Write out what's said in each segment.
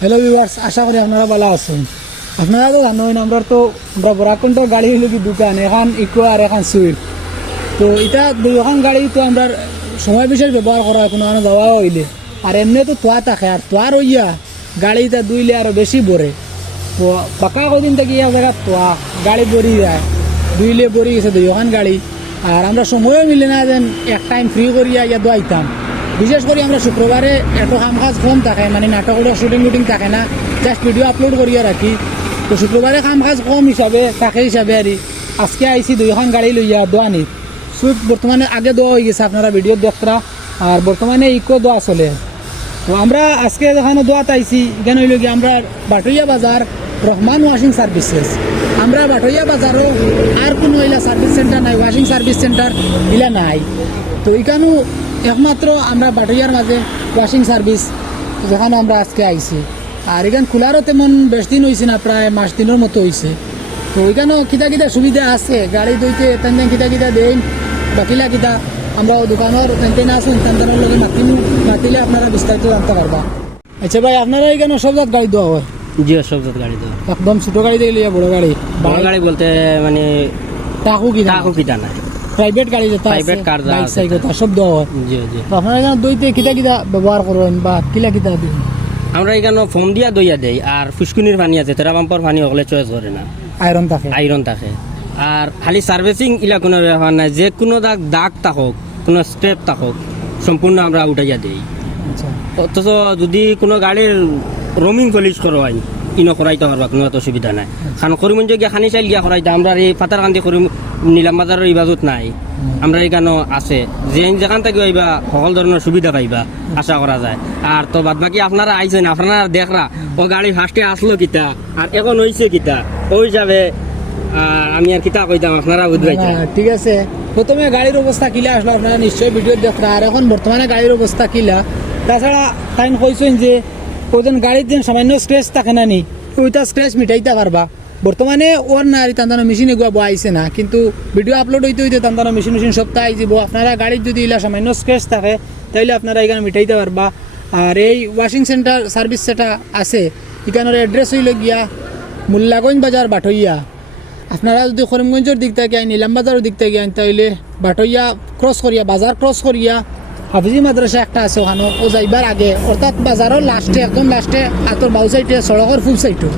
Hello viewers, আশা করি আপনারা ভালো আছেন। আপনারা তো জানেন আমরা বরাকণ্ঠ গাড়ি হইল কি দোকান, এখন ইকো আর এখন সুইফট। তো এটা দুইখন গাড়ি তো আমরা সময় বিশেষ ব্যবহার করা হয়, কোনো যাওয়া হইলে আর এমনি তো তোয়া থাকে আর তোয়ার হইয়া গাড়িটা দুইলে আরও বেশি ভরে। তো বাঁকা কদিন থেকে ইয়া জায়গা তোয়া গাড়ি ভরি যায়, দুইলে ভরি গেছে দুইখন গাড়ি। আর আমরা সময়ও মিলে না যেন এক টাইম ফ্রি করিয়া ইয়া দোয়াইতাম। বিশেষ করে আমরা শুক্রবারে এত কাম কাজ কম থাকে, মানে নাটকের শুটিং থাকে না, জাস্ট ভিডিও আপলোড করিয়া রাখি। তো শুক্রবারে কাম কাজ কম হিসাবে থাকে হিসাবে আর আজকে আইসি দুইখন গাড়ি লইয়া দোয়ানি। সুইফট বর্তমানে আগে দোয়া হয়ে গেছে, আপনারা ভিডিও দেখরা, আর বর্তমানে ইকো দোয়া চলে। তো আমরা আজকে যেখানে দোয়াত আইসি এখানে হইল কি আমরা বাটইয়া বাজার রহমান ওয়াশিং সার্ভিসেস। আমরা বাটইয়া বাজারও আর কোনো ইলা সার্ভিস সেন্টার নাই, ওয়াশিং সার্ভিস সেন্টার ইলা নাই। তো এখানেও একমাত্র আমরা বাটইয়ার মাঝে ওয়াশিং সার্ভিস যেখানে আমরা আজকে আইছি। আর এখানে খোলারও তেমন বেশ দিন হয়েছে না, প্রায় মাস দিনের মতো হয়েছে। তো ওইখানেও কিতা কিতা সুবিধা আছে, গাড়ি দইতে তেন কিতা কিতা দেন বাকিলা কিতা আমরা দোকানের তেন আসুন, তেনের লগে মাতিলে আপনারা বিস্তারিত জানতে পারবা। আচ্ছা ভাই, আপনারা এখানে সব জাত গাড়ি দেওয়া হয়? জি, সব জাত গাড়ি দেওয়া, একদম ছোট গাড়ি দিয়ে লিয়া বড় গাড়ি? বড় গাড়ি বলতে মানে টাকু কিটা নাই, প্রাইভেট গাড়ি যেটা প্রাইভেট কার বাইক সাইকেল সব দেওয়া হয়। জি জি। তো আপনারা এখানে দইতে কিতা কিতা ব্যবহার করেন বা কিলা কিতা দিন? আমরা এখানে ফোম দিয়া দইয়া দেই, আর ফুসকুনির পানি আছে, তেরা পাম্পর পানি হলে চয়েস করে না, আয়রন থাকে। আর খালি সার্ভিসিং ইলা কোনো ব্যাপার নাই, যে কোনো দাগ থাকুক, কোনো স্টেপ থাকুক, সম্পূর্ণ আমরা উঠাইয়া দিই। আচ্ছা, অথচ যদি কোনো গাড়ির রোমিং পলিশ করা হয় ইনো করাইতে পারবা, কোনো এত অসুবিধা নাই। কারণ করিমগঞ্জ গিয়া খানি চাইল গিয়া করাইতে আমরা এই পাতারকান্দি করিম নিলাম বাজারের এই বাজত নাই, আমরা এখানে আছে যে যেখান থেকে আইবা সকল ধরনের সুবিধা পাইবা আশা করা যায়। আর তো বাদ বাকি আপনারা আইছেন, আপনারা দেখরা ও গাড়ি ফার্স্টে আসলো কিতা আর এখন হয়েছে কিতা, ওই হিসাবে আমি আর কিতা কইতাম আপনারা বুঝবাইতেন। ঠিক আছে, প্রথমে গাড়ির অবস্থা কিলা আসলো আপনারা নিশ্চয়ই ভিডিও দেখরা, আর এখন বর্তমানে গাড়ির অবস্থা কিলা। তাছাড়া তাই কইছেন যে ওজন গাড়ির দিন সামান্য স্ক্রেচ থাকে না নি, ওইটা স্ক্রেচ মিটাইতে পারবা। বর্তমানে ওর না আর তান্দানো মেশিন এগুলো আইসে না, কিন্তু ভিডিও আপলোড হইতে হইতে তান্দানো মেশিন সপ্তাহে আই যাব। আপনারা গাড়ির যদি ইলা সামান্য স্ক্রেচ থাকে তাইলে আপনারা এখানে মিটাইতে পারবা। আর এই ওয়াশিং সেন্টার সার্ভিস যেটা আছে এখানের অ্যাড্রেস হইল গিয়া মোল্লাগঞ্জ বাজার বাটইয়া। আপনারা যদি করিমগঞ্জের দিক থেকে আইন, নিলাম বাজারের দিক থেকে আইন, তাইলে বাটইয়া ক্রস করিয়া বাজার ক্রস করিয়া হাফিজি মাদ্রাসা একটা আছে, ওখানে ও যাইবার আগে, অর্থাৎ বাজারের লাস্টে একদম লাস্টে আতর বাউ সাইডে সড়কের ফুল সাইডও।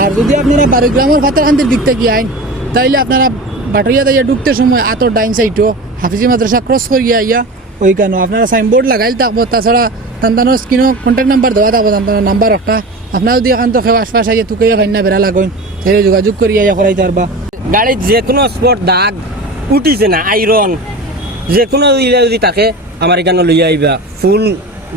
আর যদি আপনারা বারোগ্রামের ফাতেরকান্দির দিক থেকে আইন তাইলে আপনারা বাটইয়া দাইয়া ঢুকতে সময় আতর ডাইন সাইডও হাফিজি মাদ্রাসা ক্রস করিয়া ইয়া ওইখানেও আপনারা সাইনবোর্ড লাগাইল থাকবো। তাছাড়া তান্তানোর স্ক্রিনও কন্ট্যাক্ট নাম্বার দেওয়া থাকবো, তান্তানোর নাম্বার একটা। আপনারা যদি এখান তো খেয়ে আশপাশ আইয়া তুকাইয়া ভাইনা বেড়া লাগাইন তাহলে যোগাযোগ করিয়া ইয়া করাইতে পারবা। গাড়ির যে কোনো স্পট দাগ উঠিছে না, আইরন যে কোনো ইলা যদি থাকে আমার এখানে লইয়া আইবা। ফুল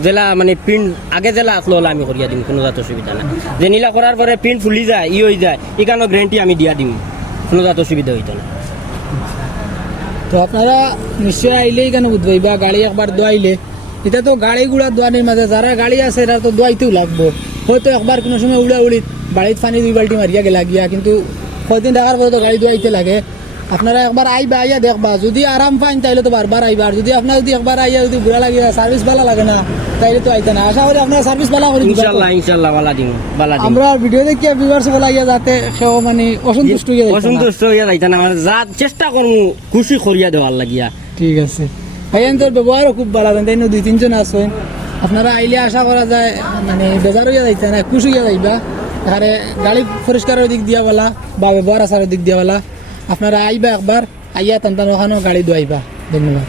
জেলা মানে প্রিন্ট আগে জেলা আসলো হলে আমি করিয়া দিম, কোনো জাত অসুবিধা না। যে নীলা করার পরে প্রিন্ট ফুলি যায় ই হয়ে যায়, এখানেও গ্যারেন্টি আমি দিয়া দিম, কোনো জাত অসুবিধা হইতো না। তো আপনারা নিশ্চয় আইলে এখানে বুঝবাইবা গাড়ি একবার দোয়াইলে। এটা তো গাড়ি গুড়া দোয়ানির মাঝে যারা গাড়ি আছে এরা তো দোয়াইতেও লাগবো। হয়তো একবার কোনো সময় উড়া উড়িত বাড়িতে পানি 2 বাল্টি মারিয়া গেলা গিয়া, কিন্তু কয়দিন দেখার পরে তো গাড়ি দোয়াইতে লাগে। আপনারা একবার আইবা, আইয়া দেখবা, যদি আরাম পাইন তাইলে তো বারবার আইবা। আর যদি আপনার যদি একবার আইয়া যদি বুড়া লাগে সার্ভিস ভালো লাগে না তাইলে তো আইতে না। আশা করি আপনারা সার্ভিস ভালো করে দিবেন ইনশাআল্লাহ, ইনশাআল্লাহ ভালো দিম, ভালো দিম। আমরা ভিডিও দেখিয়া ভিউয়ার্স বলা ইয়া যাতে সেও মানে অসন্তুষ্ট হইয়া যাইতা না, মানে যা চেষ্টা করমু খুশি করিয়া দেওয়ার লাগিয়া। ঠিক আছে ভাই, তোর ব্যবহারও খুব ভালো, তাই 2-3 জন আছেন। আপনারা আইলে আশা করা যায় মানে বেজার হইয়া যাইতে না, খুশি হইয়া যাইবা। এখানে গাড়ি পরিষ্কারের দিক দিয়া বলা বা ব্যবহার আচারের দিক দিয়া বলা। আপনারা আইবা একবার, আইয়া তান্তান ওখানেও গাড়ি দোয়াইবা। ধন্যবাদ।